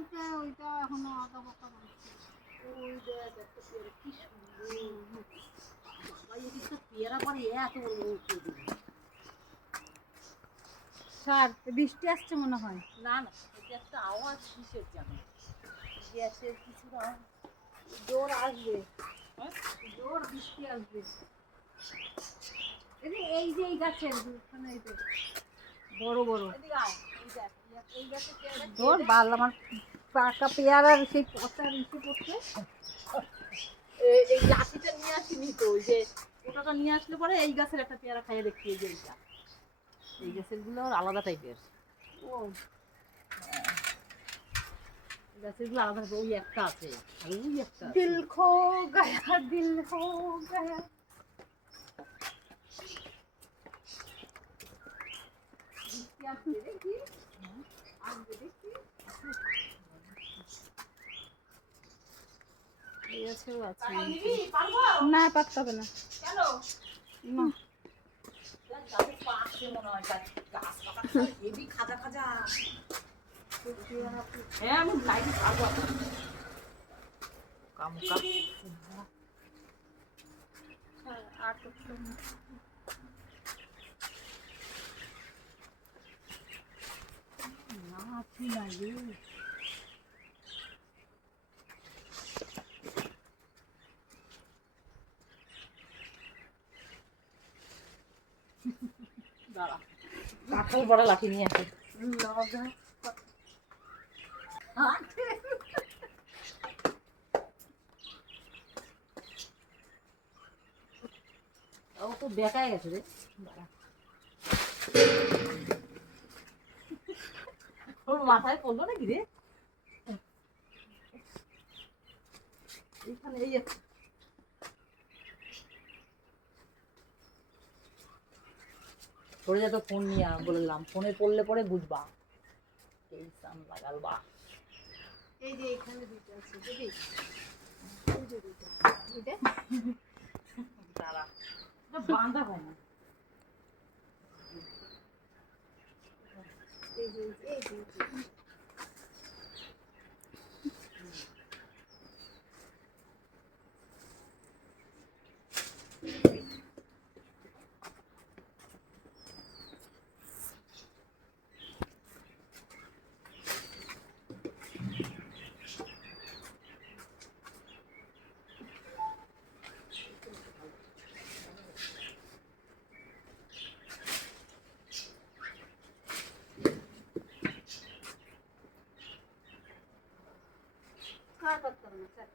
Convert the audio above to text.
বলতে ওইটা এখনো আধা পাকা বলছে। ওই দেখ একটা পেয়ারা কি সুন্দর, বাবা এদিকটা পেয়ারা পরে এত বড় বড় করে দিল। স্যার বৃষ্টি আসছে মনে হয়। না না, এটা একটা আওয়াজ কিসের জানো, গ্যাসের কিছু জোর আসবে, জোর বৃষ্টি আসবে। এই যে এই গাছের বড় বড় ধর বাল আমার পাকা পেয়ারার সেই পচার ইসে পড়ছে। এই লাঠিটা নিয়ে আসিনি তো, ওই যে ওটাটা নিয়ে আসলে পরে এই গাছের একটা পেয়ারা খাইয়ে দেখি। এই যে এইটা, এই গাছের গুলো আলাদা টাইপের। ও গাছের গুলো আলাদা, ওই একটা আছে আর ওই একটা দিল খো গায়া, দিল খো গায়া। না পারতে হবে না, কাঁঠাল বড় লাঠি নিয়ে আসে। ও তো বেকায় গেছে রে, ওর মাথায় পড়লো নাকি রে, এইখানে এই পড়ে যেত। ফোন নিয়ে বললাম ফোনে পড়লে পরে বুঝবা এই সান লাগালবা। এই যে এখানে দুটো আছে দেখি, এই যে দুটো এটা দাঁড়া, এটা বাঁধা হয় না। এই যে এই যে কার করতে হবে না স্যার।